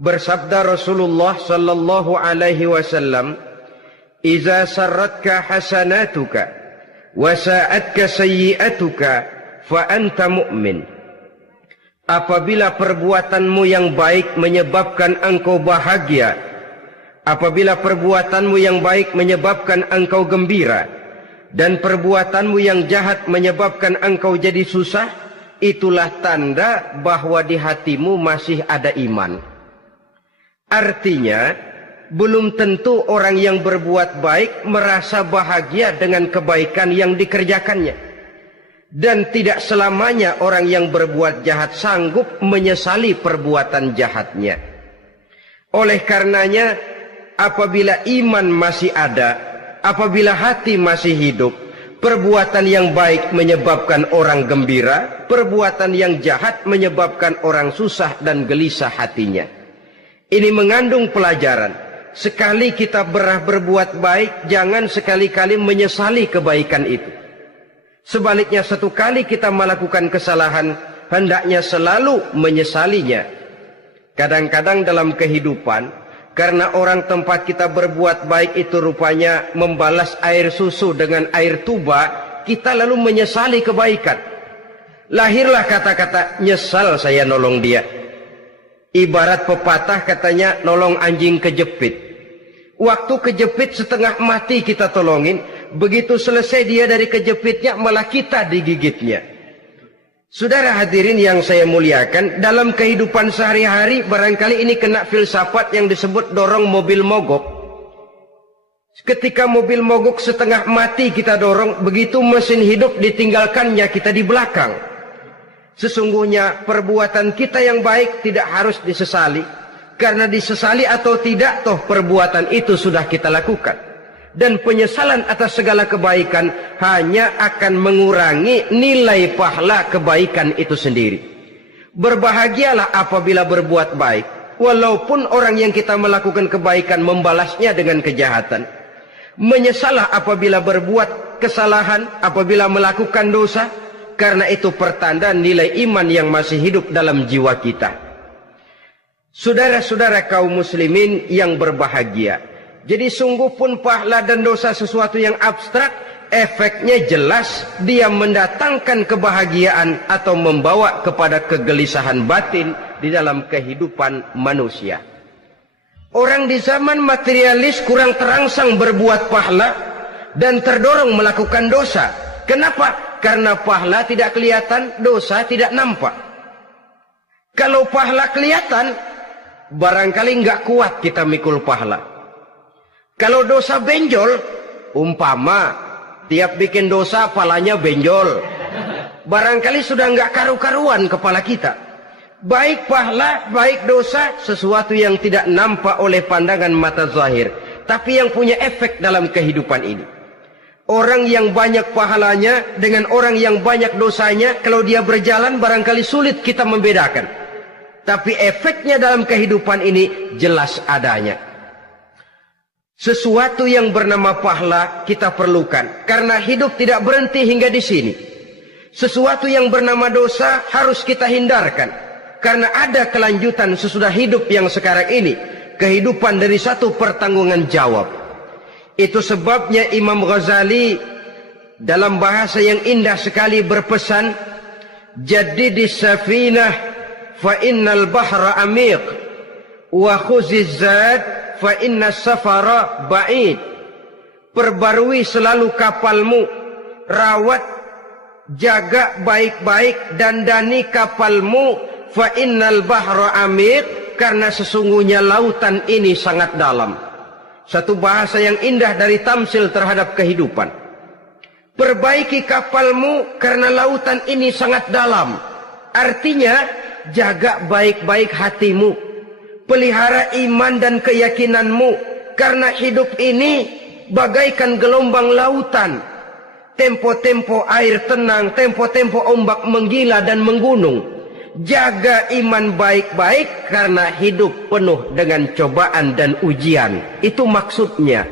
Bersabda Rasulullah sallallahu alaihi wasallam, "Iza sarratka hasanatuka wa sa'atka sayyi'atuka fa anta mu'min." Apabila perbuatanmu yang baik menyebabkan engkau bahagia, apabila perbuatanmu yang baik menyebabkan engkau gembira, dan perbuatanmu yang jahat menyebabkan engkau jadi susah, itulah tanda bahwa di hatimu masih ada iman. Artinya, belum tentu orang yang berbuat baik merasa bahagia dengan kebaikan yang dikerjakannya. Dan tidak selamanya orang yang berbuat jahat sanggup menyesali perbuatan jahatnya. Oleh karenanya, apabila iman masih ada, apabila hati masih hidup, perbuatan yang baik menyebabkan orang gembira, perbuatan yang jahat menyebabkan orang susah dan gelisah hatinya. Ini mengandung pelajaran. Sekali kita berbuat baik, jangan sekali-kali menyesali kebaikan itu. Sebaliknya, satu kali kita melakukan kesalahan, hendaknya selalu menyesalinya. Kadang-kadang dalam kehidupan, karena orang tempat kita berbuat baik itu rupanya membalas air susu dengan air tuba, kita lalu menyesali kebaikan. Lahirlah kata-kata, "Nyesal saya nolong dia." Ibarat pepatah katanya, nolong anjing kejepit. Waktu kejepit setengah mati kita tolongin, begitu selesai dia dari kejepitnya malah kita digigitnya. Saudara hadirin yang saya muliakan, dalam kehidupan sehari-hari barangkali ini kena filsafat yang disebut dorong mobil mogok. Ketika mobil mogok setengah mati kita dorong, begitu mesin hidup ditinggalkannya kita di belakang. Sesungguhnya perbuatan kita yang baik tidak harus disesali, karena disesali atau tidak, toh perbuatan itu sudah kita lakukan. Dan penyesalan atas segala kebaikan hanya akan mengurangi nilai pahala kebaikan itu sendiri. Berbahagialah apabila berbuat baik, walaupun orang yang kita melakukan kebaikan membalasnya dengan kejahatan. Menyesalah apabila berbuat kesalahan, apabila melakukan dosa, karena itu pertanda nilai iman yang masih hidup dalam jiwa kita. Saudara-saudara kaum muslimin yang berbahagia, jadi sungguh pun pahala dan dosa sesuatu yang abstrak, efeknya jelas dia mendatangkan kebahagiaan atau membawa kepada kegelisahan batin di dalam kehidupan manusia. Orang di zaman materialis kurang terangsang berbuat pahala dan terdorong melakukan dosa. Kenapa? Karena pahala tidak kelihatan, dosa tidak nampak. Kalau pahala kelihatan, barangkali nggak kuat kita mikul pahala. Kalau dosa benjol, umpama tiap bikin dosa palanya benjol, barangkali sudah nggak karu-karuan kepala kita. Baik pahala, baik dosa, sesuatu yang tidak nampak oleh pandangan mata zahir, tapi yang punya efek dalam kehidupan ini. Orang yang banyak pahalanya dengan orang yang banyak dosanya, kalau dia berjalan barangkali sulit kita membedakan. Tapi efeknya dalam kehidupan ini jelas adanya. Sesuatu yang bernama pahala kita perlukan, karena hidup tidak berhenti hingga di sini. Sesuatu yang bernama dosa harus kita hindarkan, karena ada kelanjutan sesudah hidup yang sekarang ini. Kehidupan dari satu pertanggungan jawab. Itu sebabnya Imam Ghazali dalam bahasa yang indah sekali berpesan, "Jaddidis safinah fa innal bahra amiq wa khuziz zad fa innas safara ba'id." Perbarui selalu kapalmu, rawat, jaga baik-baik, dandani kapalmu, fa innal bahra amiq, karena sesungguhnya lautan ini sangat dalam. Satu bahasa yang indah dari tamsil terhadap kehidupan. Perbaiki kapalmu karena lautan ini sangat dalam. Artinya, jaga baik-baik hatimu. Pelihara iman dan keyakinanmu, karena hidup ini bagaikan gelombang lautan. Tempo-tempo air tenang, tempo-tempo ombak menggila dan menggunung. Jaga iman baik-baik karena hidup penuh dengan cobaan dan ujian. Itu maksudnya.